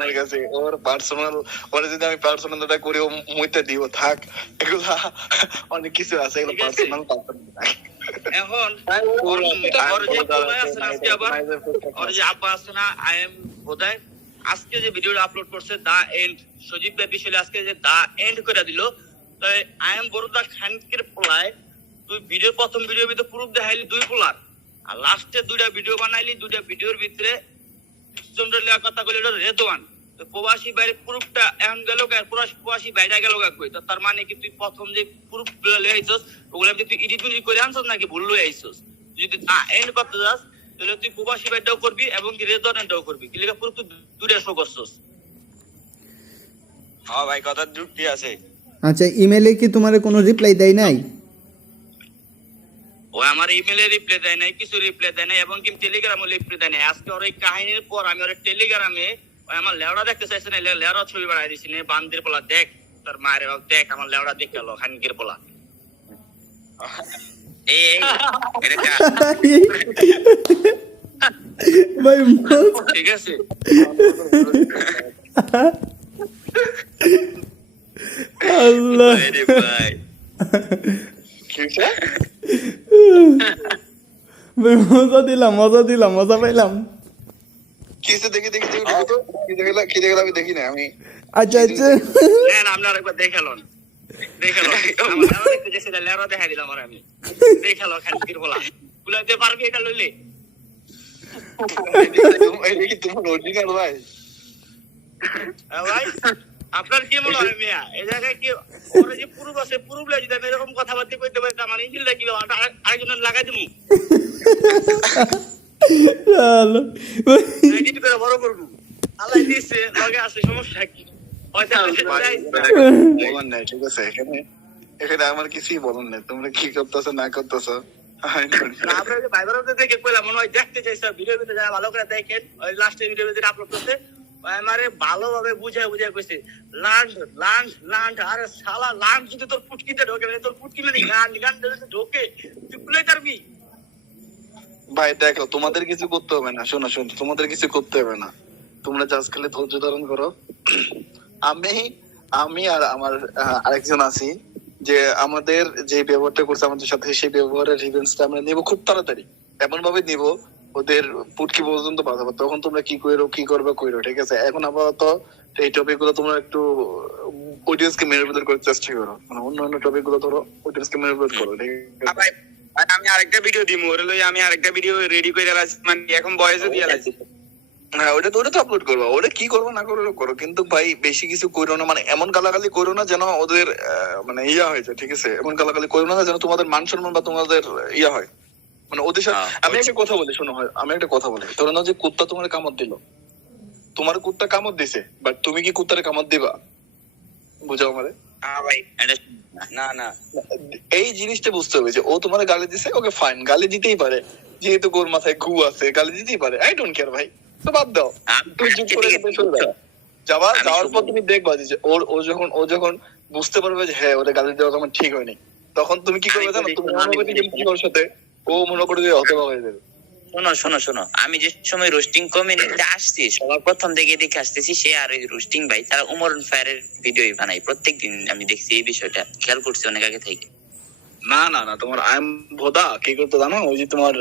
আমার কাছে ওর পার্সোনাল, ওর যদি আমি পার্সোনালটা করি ও মুইতে দিব থাক, এগুলা অনেক কিছু আছে, এগুলো পার্সোনাল এখন ওর যে পোলায় আছে না আজকে আবার ওর যে আব্বা আছে না আই এম বোধহয় আজকে যে ভিডিওটা আপলোড করছে দা এন্ড, সজীব ভাই বিষয়ে আজকে যে দা এন্ড করে দিল, তাই আই এম বড়দা খানকের পোলায় তুই ভিডিও প্রথম ভিডিওর ভিতরে প্রুফ দেখাইলি 2 পোলার, আর লাস্টে 2টা ভিডিও বানাইলি, 2টা ভিডিওর ভিতরে কথা বলি রেদওয়ান, তো প্রবাসী বাইরে প্রুফটা এখন গেল প্রবাসী বাইরে গেল কই, তো তার মানে কি তুই প্রথম যে প্রুফ গুলো লয়ে আইছস ওগুলো তুই এডিট করে আনছস নাকি ভুল লয়ে আইছস? যদি না এন্ড করতে যাস তাহলে তুই প্রবাসী বাইরটাও করবি এবং কি রেজনেন্টটাও করবি, কি লেখা প্রুফ তুই দুইটা শো করছস। হ্যাঁ ভাই, কথা যুক্তি আছে। আচ্ছা, ইমেলে কি তোমার কোনো রিপ্লাই দেয় নাই? ও আমার ইমেলে রিপ্লাই দেয় নাই, কিছু রিপ্লাই দেয় নাই, এবং কি টেলিগ্রামে রিপ্লাই দেয় নাই। আজকে ওর এই কাহিনীর পর আমি ওর টেলিগ্রামে আমার লেওড়া দেখতে চাইছে না, লেওড়া ছবি বানাই দিছি না, বান্দির পোলা দেখ তোর মায়ের দেখ আমার লেওড়া দেখে গেল খানকির পোলা। এই এই এটা ভাই ঠিক আছে, আল্লাহ আরে ভাই, কি হয়েছে? ভাই মজা দিলাম মজা পাইলাম। কি হয়েছে? দেখি দেখি দেখি দেখো তো কি দেখলা আমি দেখি না আমি। আচ্ছা আচ্ছা, নেন আপনি আরেকবার দেখালন আমার লেওড়া দেখতে চাইছে না, লেওড়া দেখাই দিলাম আর আমি দেখালো খানকির পোলা বুলাতে পারবি এটা লইলে। এই কি তোমার অরিজিনাল ভাই? ভাই আপনার কি মনে হয় মিয়া এই জায়গায় কি ওরা যে পুরুষ আছে পুরুষরা যদি আমি এরকম কথাবার্তা কইতে পারি আমার ইঞ্জিনটা কি আরেকজনের লাগাই দিব, এডিট করে বড় করবো। আল্লাহ দিচ্ছে লগে আছে, সমস্যা কি? হয়তো বলার নাই, ঠিক আছে? এখানে আমার কিছুই বলার নাই, তোমরা কি করতেছো না করতেছো। আপনার যে ভাই বোনদের দেখে কইলাম মনে হয় দেখতে চাইছে ভিডিও ভিতরে যারা ভালো করে দেখেন, ওই লাস্টের ভিডিও ভিতরে আপলোড করতে আমারে ভালোভাবে বুঝায় কইছে লান্ড আরে শালা লান্ড যদি তোর পুটকিতে ঢোকে মানে তোর পুটকি মানে গান ঢোকে তুই খুলে পারবি? ভাই দেখো, তোমাদের কিছু করতে হবে না, শোনো তোমাদের কিছু করতে হবে না, তোমরা জাস্ট খালি ধৈর্য ধারণ করো। আমি আর আমার আরেকজন আছি, যে আমাদের যে ব্যবহারটা করছে আমাদের সাথে সেই ব্যবহারের রিভেন্সটা আমরা নিব খুব তাড়াতাড়ি, এমন ভাবে নিব ওদের পুটকি পর্যন্ত বাঁধাবো। তখন তোমরা কি করবে কইরো, ঠিক আছে? এখন আপাতত এই টপিক গুলো তোমরা একটু অডিয়েন্সকে ম্যানিপুলেট করার চেষ্টা করো, মানে অন্য টপিক গুলো ধরো অডিয়েন্সকে ম্যানিপুলেট করো, ঠিক আছে? ভাই আমি আরেকটা ভিডিও দিমু, ওরে লই আমি আরেকটা ভিডিও রেডি করে রাখছি, মানে এখন বয়েসে দিয়ে রাখছি। হ্যাঁ, ওটা তো আপলোড করবো, ওটা কি করবো না করো করো, কিন্তু ভাই বেশি কিছু করো না, মানে এমন গালাগালি করো না যেন ওদের মানে ইয়া হয়েছে, ঠিক আছে? এমন গালাগালি করো না যেন তোমাদের মান সম্মান বা তোমাদের ইয়া হয়, মানে ওদের সাথে। আমি একটা কথা বলি, শোনো, আমি একটা কথা বলি, ধরো না যে কুত্তা তোমার কামড় দিল, তোমার কুত্তা কামড় দিছে, বাট তুমি কি কুত্তারে কামড় দিবা? বুঝাও আমারে। ভাই এটা না এই জিনিসটা বুঝতে হবে যে ও তোমার গালি দিছে, ওকে ফাইন, গালি দিতেই পারে, যেহেতু গোর মাথায় ঘু আছে, গালি দিতেই পারে, আই ডোন্ট কেয়ার ভাই, তো বাদ দাও। তুমি চুপ করে যাওয়ার পর তুমি দেখবা যে ও যখন বুঝতে পারবে যে হ্যাঁ ওটা গালি দেওয়া আমার ঠিক হয়নি, তখন তুমি কি করবে জানো? তুমি মনে করবে যে কি ওর সাথে, ও মনে করে যে হতবাক হয়ে যাবে। শোনো, আমি যে সময় রোস্টিং কমিউনিটিতে আসছি সবার প্রথম দেখে আসতেছি, সে আর ওই রোস্টিং ভাই তারা উমর ফায়ারের ভিডিও বানাই প্রত্যেকদিন, আমি দেখছি এই বিষয়টা খেয়াল করছি অনেক আগে থেকে। না তোমার আইএম ভোদা কি করতো জানো? ওই যে তোমার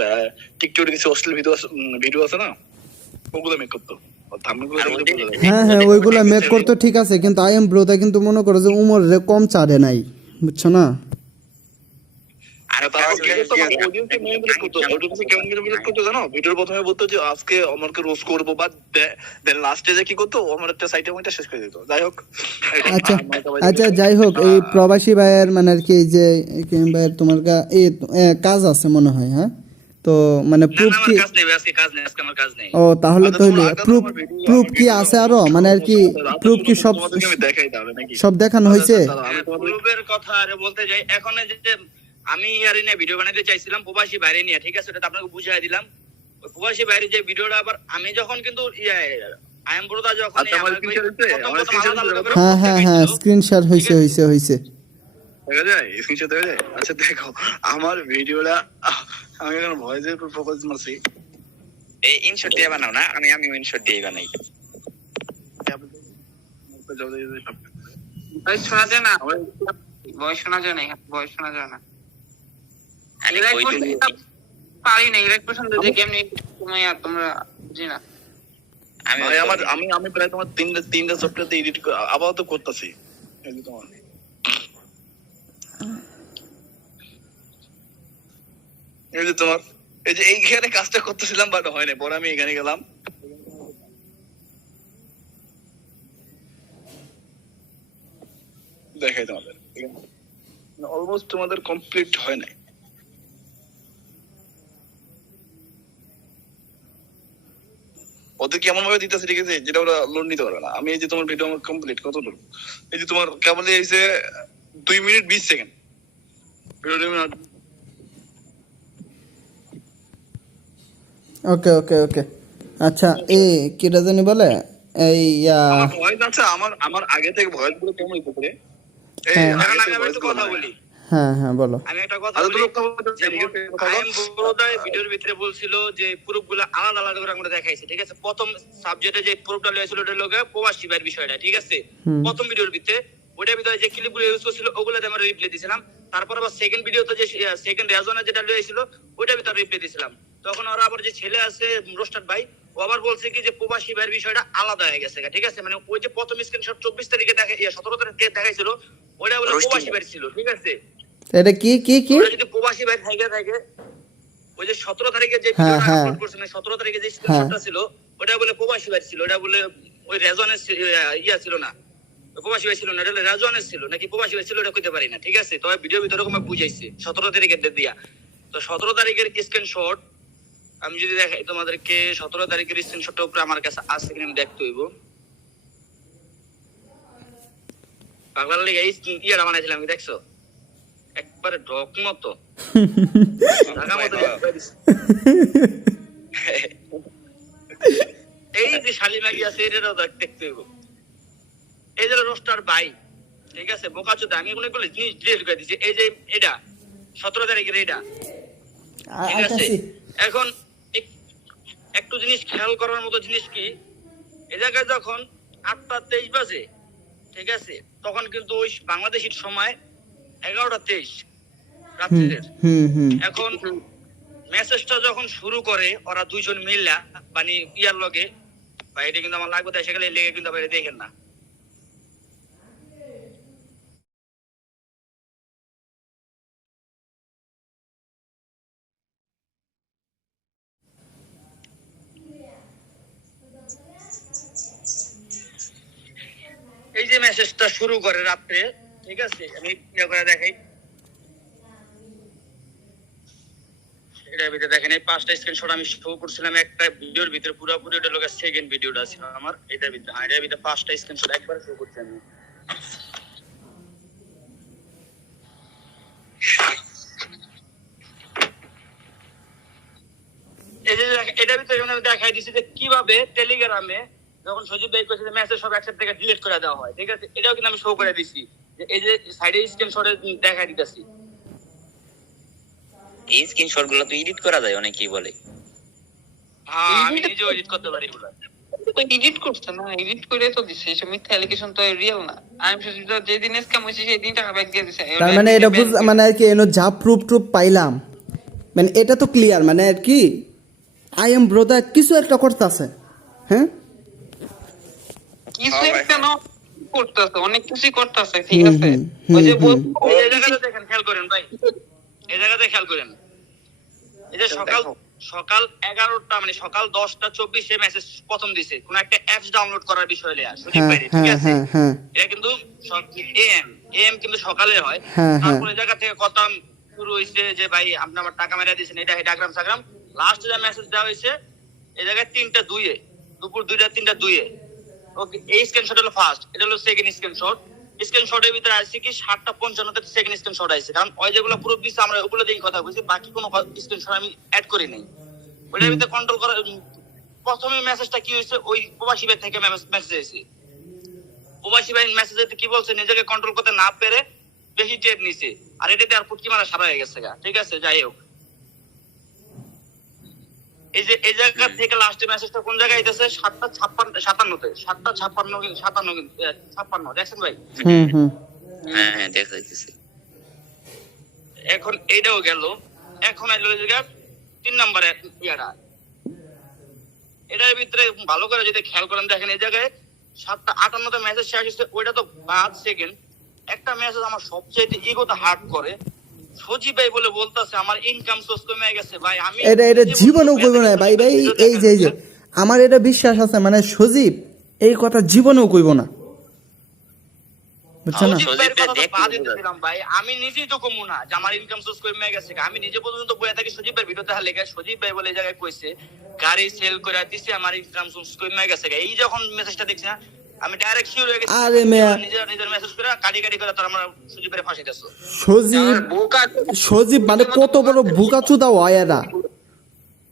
টিকটকে কিছু অশ্লীল ভিডিও আছে না, ওগুলো মেক করতো। হ্যাঁ ওইগুলা মেক করতো, ঠিক আছে, কিন্তু আই এম ব্রোদা কিন্তু মনে করো যে উমর রে কম চারে নাই, বুঝছো না? ভিডিওর প্রথমে বলতো যে আজকে আমাকে রোজ করবো, বা লাস্টে যে কি করতো আমার একটা সাইটে মধ্যে শেষ করে দিত। যাই হোক, আচ্ছা যাই হোক, এই প্রবাসী ভাইয়ের মানে আর কি এই যে ভাইয়ের তোমার কাজ আছে মনে হয়, হ্যাঁ? তো মানে প্রুফ কি? ও তাহলে তো হলো প্রুফ কি আছে আরো, মানে আর কি প্রুফ কি সব দেখানো হয়েছে? প্রুফের কথা আরে বলতে যাই, এখন যে আমি ইয়ারে নিয়ে ভিডিও বানাইতে চাইছিলাম প্রবাসী বাইরে নিয়ে, ঠিক আছে? এটা আপনাকে বুঝাই দিলাম। ওই প্রবাসী বাইরে যে ভিডিওটা আবার আমি যখন কিন্তু আইএম ব্রোদা যখন হ্যাঁ স্ক্রিনশট হইছে দেখা যায়, স্ক্রিনশট দেখা যায়। আচ্ছা দেখো আমার ভিডিওটা, আমি এখন ভয়েসের উপর ফোকাস মারছি। এই ইনশট দিয়ে বানাও না, আমি ইনশট দিয়ে বানাই। ভয়েস শোনা যায় না, ভয়েস শোনা যায় না। পারি না ইলেকট্রিশিয়ান দিয়ে কেমনি তুমি আর তোমরা বুঝি না। আমি প্রায় তোমার তিনটা সফটওয়্যারতে এডিট আপাতত করতেছি। তোমার এই যে তোমার এই যে এইখানে কাজটা করতেছিলাম, বাট হয় না, পরে আমি এখানে গেলাম, দেখাই তোমাদের, ঠিক আছে? অলমোস্ট তোমাদের কমপ্লিট হয় নাই। ওদের কেমন ভাবে দিতেছে, ঠিক আছে, যেটা ওরা লোড নিতে পারবে না। আমি এই যে তোমার ভিডিও আমার কমপ্লিট কতটুকু, এই যে তোমার কেবল এসে 2 মিনিট 20 সেকেন্ড ভিডিও। ওকে ওকে ওকে, আচ্ছা এই কিটা জানি বলে এই আমার ভয়েস আছে, আমার আগে থেকে ভয়েস গুলো কেমন হইতে পারে। এই হ্যাঁ। এখন আমি আবার একটু কথা বলি। হ্যাঁ হ্যাঁ বলো। আমি একটা কথা আচ্ছা, বলি, তুমি কথা বলতে চাই, ঠিক আছে? কথা বলো। আইএম বড়দাই ভিডিওর ভিতরে বলছিল যে প্রুফগুলো আলাদা আলাদা করে আমরা দেখাইছি, ঠিক আছে? প্রথম সাবজেক্টে যে প্রুফটা লইছিল ওটা লোকে প্রবাসী ভাইয়ের বিষয়টা, ঠিক আছে? প্রথম ভিডিওর ভিতরে ওটার ভিতরে যে ক্লিপগুলো ইউজ করছিল ওগুলোতে আমরা রিপ্লাই দিয়েছিলাম। তারপর আবার সেকেন্ড ভিডিওতে যে সেকেন্ড রেজনে যেটা লইছিল ওটার ভিতরে রিপ্লাই দিয়েছিলাম। তখন ওরা আবার যে ছেলে আছে রোস্টার ভাই, ও আবার বলছে কি যে প্রবাসী ভাইয়ের বিষয়টা আলাদা হয়ে গেছে, ঠিক আছে? মানে ওই যে প্রথম স্ক্রিনশট 24 তারিখে 17 তারিখে দেখাইছিল ওটা বলে প্রবাসী ভাইয়ের ছিল, ঠিক আছে? এটা কি কি কি ওরা যদি প্রবাসী ভাই থাকে ওই যে 17 তারিখে যে হ্যাঁ, ভিডিওটা হ্যাঁ। আপলোড করছেন 17 তারিখে যে স্ক্রিনশটটা ছিল ওটা বলে প্রবাসী ভাই ছিল, ওটা বলে ওই রেজনের ইয়া ছিল না, প্রবাসী ভাই ছিল না, এটা রেজনের ছিল নাকি প্রবাসী ভাই ছিল এটা কইতে পারি না, ঠিক আছে? তবে ভিডিও ভিতরে এরকম বুঝাইছে 17 তারিখের ডেট দিয়া। তো 17 তারিখের স্ক্রিনশট আমি যদি দেখাই তোমাদেরকে, 17 তারিখের স্ক্রিনশটটা উপরে আমার কাছে আছে কিনা আমি দেখতে হইব। পাগলার লেগে এই ইয়াটা বানাইছিলাম, আমি দেখছো একবারে ডক মতো ঢাকা মতো এই যে শালিমাগি আছে এটাও দেখতে হইব। এই যে রোস্টার বাই, ঠিক আছে? বোকাচোদা আমি এগুলো জিনিস ডিলিট করে দিছি। এই যে এটা 17 তারিখের এটা, ঠিক আছে? এখন একটু জিনিস খেয়াল করার মতো জিনিস কি, এই জায়গায় যখন 8:23 বাজে, ঠিক আছে, তখন কিন্তু ওই বাংলাদেশের সময় 11:23 রাত্রির। এখন মেসেজটা যখন শুরু করে ওরা দুইজন মিল্লা মানে ইয়ার লগে, বা এটা কিন্তু আমার লাগবে, তাই সেখানে লেগে কিন্তু বাইরে দেখেন না। এই যে মেসেজটা শুরু করে রাত্রে, ঠিক আছে, আমি ইয়ে করে দেখাই। এটার ভিতরে দেখেন এই 5টা স্ক্রিনশট আমি শো করছিলাম একটা ভিডিওর ভিতরে, পুরোপুরি ওটা লোকের সেকেন্ড ভিডিওটা ছিল আমার। এটার ভিতরে এটার ভিতরে 5টা স্ক্রিনশট একবার শো করছি আমি। এই যে এটার ভিতরে আমি দেখাই দিছি যে কিভাবে টেলিগ্রামে যখন সজীব ভাই কইছে মেসেজ সব একসাথে থেকে ডিলিট করে দেওয়া হয়, ঠিক আছে? এটাও কিন্তু আমি শো করে দিছি, এই যে সাইডে স্ক্রিনশটে দেখাই দিতেছি। এই স্ক্রিনশট গুলো তো এডিট করা যায় অনেকেই বলে। হ্যাঁ আমি নিজেও এডিট করতে পারি এগুলো। তো এডিট করছে না, এডিট করে তো দিছে, এসব মিথ্যা অ্যালিগেশন তো রিয়েল না। আমি শুধু যেদিন স্ক্যাম হয়েছে সেই দিন টাকা ব্যাক দিয়ে দিছে। তার মানে এটা বুঝ মানে আর কি এনো যা প্রুফ টুপ পাইলাম, মানে এটা তো ক্লিয়ার, মানে আর কি আই এম ব্রদার কিছু একটা করতেছে। হ্যাঁ কিছু একটা না করতেছে, অনেক কিছুই করতেছে, ঠিক আছে? ওই যে এই জায়গাটা দেখেন, খেয়াল করেন ভাই, এই জায়গাটা খেয়াল করেন। এই যে সকাল 11টা মানে সকাল 10:24 মেসেজ প্রথম দিছে কোন একটা অ্যাপস ডাউনলোড করার বিষয় নিয়ে সঠিক বাইরে, ঠিক আছে? এটা কিন্তু এএম কিন্তু সকালে হয়। তারপরে জায়গা থেকে কথা শুরু হইছে যে ভাই আপনি আমার টাকা মেরে দিয়েছেন, এটা ডাকরাম সাগরাম। লাস্ট যে মেসেজ দেওয়া হয়েছে এই জায়গায় 3:02 দুপুর 2:03 ওকে। এই স্ক্রিনশট হলো ফার্স্ট, এটা হলো সেকেন্ড স্ক্রিনশট। স্ক্রিনশটের ভিতরে আছে কি 7:55 সেকেন্ড স্ক্রিনশট আছে, কারণ ওই যেগুলো প্রুফ দিছে আমরা ওগুলো দিয়ে কথা বলছি, বাকি কোনো স্ক্রিনশট আমি অ্যাড করি নাই। ওটার ভিতরে কন্ট্রোল করা প্রথমে মেসেজটা কি হয়েছে, ওই প্রবাসী ভাই থেকে মেসেজ এসেছে। প্রবাসী ভাই মেসেজে কি বলছে, নিজেকে কন্ট্রোল করতে না পেরে বেশি ট্রেড নিছে, আর এটাতে আর পুটকি মারা সারা হয়ে গেছে, ঠিক আছে? যাই হোক, এই যে এই জায়গা থেকে লাস্ট মেসেজটা কোন জায়গায় আইতেছে 7:57 দেখছেন ভাই? হ্যাঁ হ্যাঁ দেখা যাচ্ছে। এখন এইটাও গেল। এখন আইলো জায়গা 3 নাম্বার ইয়াটা, এটার ভিতরে ভালো করে যদি খেয়াল করেন দেখেন এই জায়গায় 7:58 মেসেজ শেষ হচ্ছে, ওইটা তো 5 সেকেন্ড। একটা মেসেজ আমার সবচেয়ে ইগোতে হার্ট করে, সজীব ভাই বলে বলতেছে আমার ইনকাম সোর্স কমে গেছে ভাই। আমি এটা জীবনেও কইব না ভাই। ভাই এই যে আমার এটা বিশ্বাস আছে, মানে সজীব এই কথা জীবনেও কইব না। বুঝছো না? সজীব ভাইয়ের কথা তো দেখতে বাদ বোঝা যায়। দিতেছিলাম ভাই, আমি নিজেই তো কমু না যে আমার ইনকাম সোর্স কমে গেছে। আমি নিজে পর্যন্ত বইয়া থাকি সজীব ভাইয়ের ভিডিওতে লেখা, সজীব ভাই বলে এই জায়গায় কইছে গাড়ি সেল করে দিছি আমার ইনকাম সোর্স কমে গেছে। এই যখন মেসেজটা দেখছি না, আমি ডাইরেক্ট শিওর হয়ে গেছি আরে মেয়া। নিজের মেসেজ করে কাটি করে তোর আমার সজীব ভাইয়ের ফাঁসি দিছো। সজীব বোকা সজীব মানে কত বড় বুকাচুদা হয় এরা।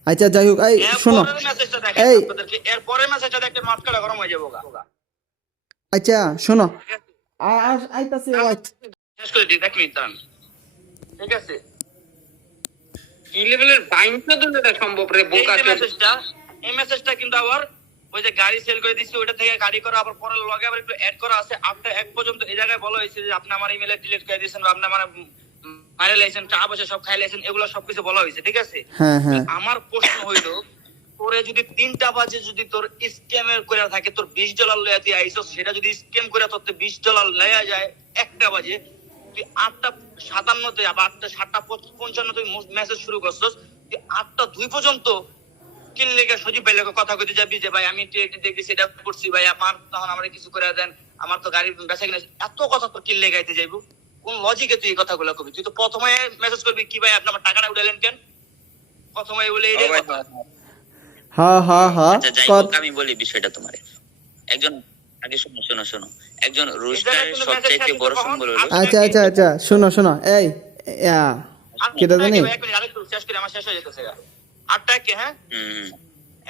আচ্ছা যাই হোক, এই শোনো, এরপরের মেসেজটা দেখেন এই আপনাদেরকে, এরপরের মেসেজটা দেখতে মাথা কাটা গরম হয়ে যাবো গা। আচ্ছা শোনো, আইতাছি শেষ করে দিই, 1 মিনিট দাঁড়ান। ঠিক আছে, কি লেভেলের বাইনটা তো এটা সম্ভব রে বোকা এই মেসেজটা কিন্তু আবার ওই যে গাড়ি সেল করে দিচ্ছি ওইটা থেকে গাড়ি করা আবার পরে লগে আবার একটু অ্যাড করা আছে। আপনার এক পর্যন্ত এই জায়গায় বলা হয়েছে যে আপনি আমার ইমেলে ডিলিট করে দিয়েছেন বা আপনি আমার মারে লাইছেন, চা বসে সব খাই লাইছেন, এগুলো সবকিছু বলা হয়েছে। ঠিক আছে, হ্যাঁ হ্যাঁ আমার প্রশ্ন হইলো তোরে যদি 3টা বাজে যদি তোর স্ক্যামের করে থাকে, তোর $20 লয়া তুই আইছস, সেটা যদি স্ক্যাম করে তোর $20 লয়া যায় 1টা বাজে, তুই 8:57 বা 7:55 তুই মেসেজ শুরু করছস, তুই 8:02 পর্যন্ত কিল লেগে সজীব ভাই লেগে কথা কইতে যাবি যে ভাই আমি দেখছি এটা করছি ভাই, আমার তখন আমরা কিছু করে দেন, আমার তো গাড়ি বেচা কিনা, এত কথা তোর কিল লেগাইতে যাইবো? কোন লজিকে তুই এই কথাগুলো কবি? তুই তো প্রথমে মেসেজ করবি কি ভাই আপনি আমার টাকাটা উঠাইলেন কেন, প্রথমে বলে এই কথা। হ্যাঁ হ্যাঁ হ্যাঁ আচ্ছা যাই হোক, আমি বলি বিষয়টা তোমারে। একজন আগে শোনো শোনো শোনো, একজন রোস্টারের সবচাইতে বড় সম্বল হলো আচ্ছা আচ্ছা আচ্ছা শোনো শোনো, এই কেটা জানি শেষ করে আমার শেষ হয়ে যেতেছে 8টা হ্যাঁ। হুম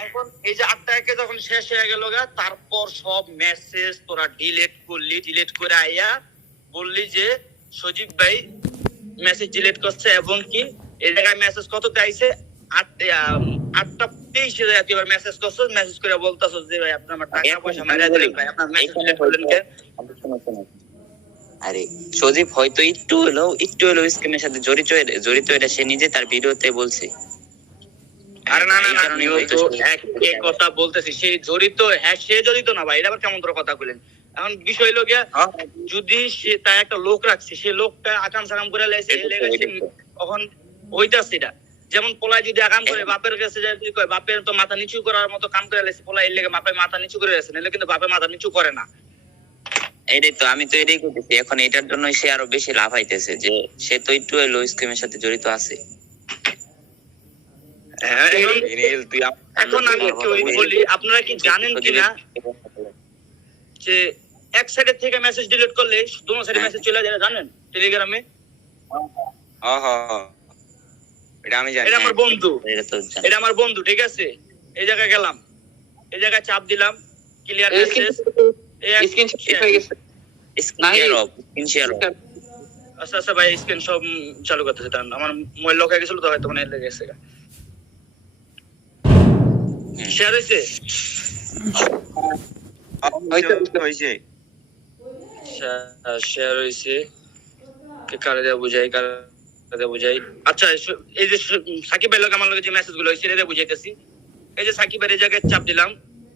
এখন এই যে 8টা যখন শেষ হয়ে গেল গা, তারপর সব মেসেজ তোরা ডিলিট করলি, ডিলিট করে আইয়া বললি যে সজীব ভাই মেসেজ ডিলিট করছে, এবং কি এই জায়গায় মেসেজ কততে আইছে 8:23 তুই আবার মেসেজ করছিস, মেসেজ করে বলতাছিস যে ভাই আপনি আমার টাকা পয়সা মাইরা দিলেন ভাই, আপনার মেসেজ ডিলিট করলেন কেন? আরে সজীব হয়তো একটু হলেও স্কিমের সাথে জড়িত এটা সে নিজে তার ভিডিওতে বলছে। আরে না না এই না, কারণেই আমিও হয়তো তো সজীব- একই কথা বলতেছি, সে জড়িত, হ্যাঁ সে জড়িত না ভাই, এটা আবার কেমন করে কথা বলেন? এখন বিষয় হলো গিয়া, যদি সে তার একটা লোক রাখছে, সে লোকটা আকাম সাকাম করে লাইছে, এই লেগে সে তখন ওইটাছে এটা। যেমন পোলায় যদি আকাম করে বাপের কাছে যায়, তুই কয় বাপের তো মাথা নিচু করার মতো কাম করে লাইছে, পোলা এর লেগে বাপের মাথা নিচু করে লাইছে, নাহলে কিন্তু বাপের মাথা নিচু করে না। এটাই তো, আমি তো এটাই করতেছি। এখন এটার জন্য সে আরো বেশি লাভ পাইতেছে যে সে তো একটু হলেও স্কিমের সাথে জড়িত আছে। হ্যাঁ, এখন আমি একটু বলি, আপনারা কি জানেন কিনা যে এক সাইডের থেকে মেসেজ ডিলিট করলে দুটো সাইডে মেসেজ চলে যায়, জানেন? টেলিগ্রামে এটা আমি জানি। এটা আমার বন্ধু, এটা তো জানি। এটা আমার বন্ধু। ঠিক আছে, এই জায়গায় গেলাম, এই জায়গায় চাপ দিলাম, ক্লিয়ার মেসেজ, স্ক্রিন হয়ে গেছে। স্ক্রিন শেয়ার আচ্ছা আচ্ছা ভাই, স্ক্রিন সব চালু করতেছে, দাঁড়ান, আমার মোবাইল লক হয়ে গেছিল তো, হয়তো মানে লেগে গেছে। শেয়ার হয়েছে, হয়েছে। শেয়ার হয়েছে, কারে দেওয়া বুঝাই, কারে দেওয়া বুঝাই। আচ্ছা এই যে সাকিব ভাই লোক আমার লোক যে মেসেজ গুলো হয়েছে এটা বুঝাইতেছি। এই যে সাকিব ভাইয়ের জায়গায় চাপ দিলাম,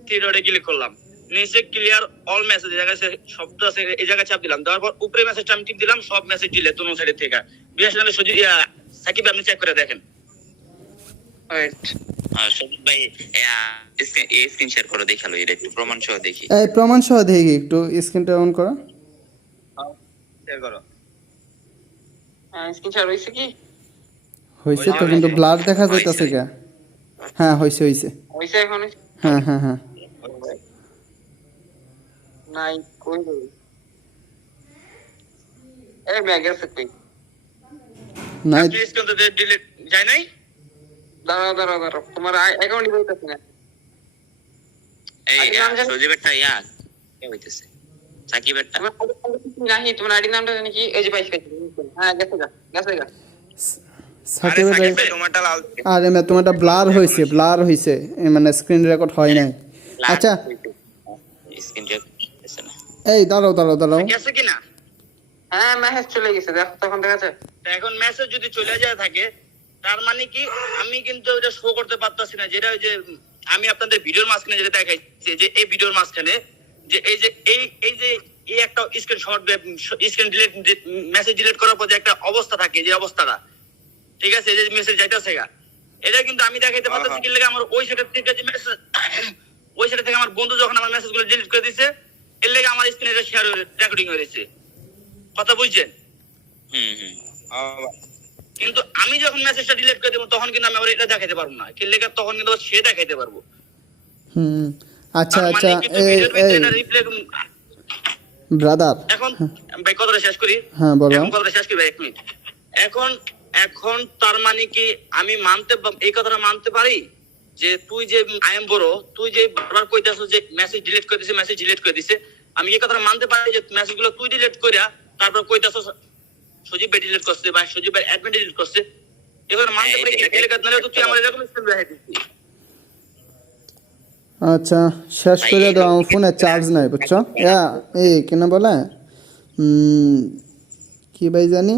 থ্রি ডটে ক্লিক করলাম, নিচে ক্লিয়ার অল মেসেজ জায়গায় শব্দ আছে, এই জায়গায় চাপ দিলাম, দেওয়ার পর উপরে মেসেজটা আমি টিপ দিলাম, সব মেসেজ ডিলিট দুটো সাইড থেকে। বিশেষ করে সাকিব আপনি চেক করে দেখেন। সজীব ভাই স্ক্রিন শেয়ার করো, দেখালো এটা একটু প্রমাণ সহ দেখি। এই প্রমাণ সহ দেখি একটু স্ক্রিনটা অন করো। শেয়ার করো। স্ক্রিন শেয়ার হয়েছে কি? হয়েছে তো, কিন্তু ব্লার দেখা যাইতাছে কে? হ্যাঁ হয়েছে হয়েছে, হয়েছে এখন? হ্যাঁ হ্যাঁ হ্যাঁ নাই কই রে? এই মেগাসে কই? নাই প্লিজ কিন্তু ডিলিট যায় নাই। দাঁড়াও তোমার অ্যাকাউন্ট হইতাছে না। এই আইডি নাম জানি? সজীবেরটা কে হইতেছে? সাকিবেরটা তোমার আইডি নামটা জানি কি? এই যে পাইছি। হ্যাঁ গেছে গা। সাকিবের সাকিব ভাই, তোমারটা লাল। আরে মে তোমারটা ব্লার হয়েছে, মানে স্ক্রিন রেকর্ড হয় নাই। আচ্ছা স্ক্রিন শেয়ার করতেছে না। এই দাঁড়াও গেছে কিনা? হ্যাঁ মেসেজ চলে গেছে, দেখো তখন দেখা যাচ্ছে। তা এখন মেসেজ যদি চলে যায় থাকে, তার মানে কি আমি কিন্তু ওটা শো করতে পারতাছি না, যেটা ওই যে আমি আপনাদের ভিডিওর মাঝখানে যেটা দেখাইছি, যে এই ভিডিওর মাঝখানে যে এই যে একটা screenshot, screen delete, message delete করার পর যে একটা অবস্থা থাকে, যে অবস্থাটা, ঠিক আছে, এই যে মেসেজ যাইতাছে গা, এটা কিন্তু আমি দেখাইতে পারতাছি কি লাগে আমার ওই সাইড থেকে যে মেসেজ, ওই সাইড থেকে আমার বন্ধু যখন আমার মেসেজগুলো ডিলিট করে দিয়েছে, এর লেগে আমার স্ক্রিনে এটা শেয়ার রেকর্ডিং হয়েছে। কথা বুঝছেন? হুম হুম কিন্তু আমি যখন মেসেজটা ডিলিট করে দেবো তখন কিন্তু আমি আবার এটা দেখাইতে পারবো না, কি লেখা তখন কিন্তু সে দেখাইতে পারবো। হুম, আচ্ছা তার আচ্ছা, মানে কিন্তু ভিডিওর ভিতরে এটা রিপ্লাই ব্রাদার, এখন ভাই কথাটা শেষ করি। হ্যাঁ বলো। এখন কথাটা শেষ করি ভাই, 1 মিনিট। এখন এখন তার মানে কি আমি এই কথাটা মানতে পারি যে তুই যে আই এম বড়, তুই যে বারবার কইতাছস যে মেসেজ ডিলিট করে দিছে, মেসেজ ডিলিট করে দিছে, আমি এই কথাটা মানতে পারি যে মেসেজগুলো তুই ডিলিট কইরা তারপর কইতাছস সজীব ভাই ডিলিট করছে বা সজীব ভাই অ্যাডমিন ডিলিট করছে, এগুলো মানতে পারি। এই লেখা নালে তো তুই আমার এরকম স্টেপ দেখাই দিছিস। আচ্ছা শেষ করে দাও, আমার ফোনে চার্জ নাই বুঝছো। এই কেন বলে কি ভাই জানি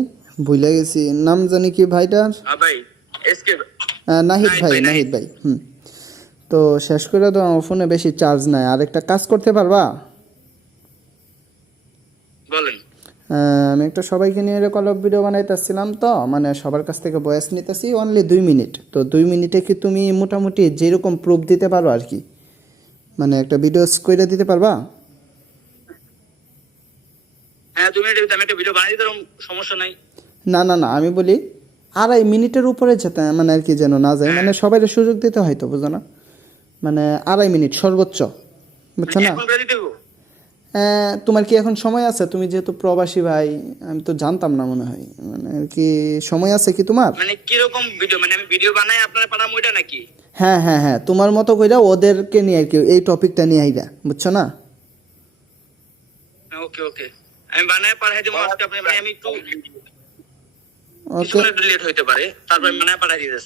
ভুলে গেছি নাম, জানি কি ভাইটার, ভাই এসকে নাহিদ ভাই, নাহিদ ভাই। তো শেষ করে দাও, আমার ফোনে বেশি চার্জ নাই। আর একটা কাজ করতে পারবা? বলেন। আমি একটা সবাইকে নিয়ে কল অফ ভিডিও বানাইতেছিলাম, তো মানে সবার কাছ থেকে ভয়েস নিতেছি অনলি 2 মিনিট। তো 2 মিনিটে কি তুমি মোটামুটি যেরকম প্রুফ দিতে পারো আর কি, মানে একটা ভিডিও করে দিতে পারবা? হ্যাঁ 2 মিনিটের ভিতরে আমি একটা ভিডিও বানিয়ে দিতে পারবো, সমস্যা নাই। না না না, আমি বলি 2.5 মিনিটের উপরে যেতে মানে আর কি যেন না যায়, মানে সবাই সুযোগ দিতে হয় তো, বুঝো না? মানে 2.5 মিনিট সর্বোচ্চ, বুঝছো না? এখন করে দিতে হবে? তোমার কি এখন সময় আছে? তুমি যেহেতু প্রবাসী ভাই, আমি তো জানতাম না মনে হয়, মানে আর কি সময় আছে কি তোমার? মানে কিরকম ভিডিও, মানে আমি ভিডিও বানাই আপনারা পাঠাবো ওইটা নাকি? হ্যাঁ হ্যাঁ হ্যাঁ, তোমার মতো কইরা ওদেরকে নিয়ে আর কি, এই টপিকটা নিয়ে আইরা, বুঝছো না? ওকে ওকে, আমি বানায় পাঠাই দেবো আজকে। আপনি মানে আমি একটু ওকে, লেট হইতে পারে, তারপর আমি বানায় পাঠাই দিতেছি।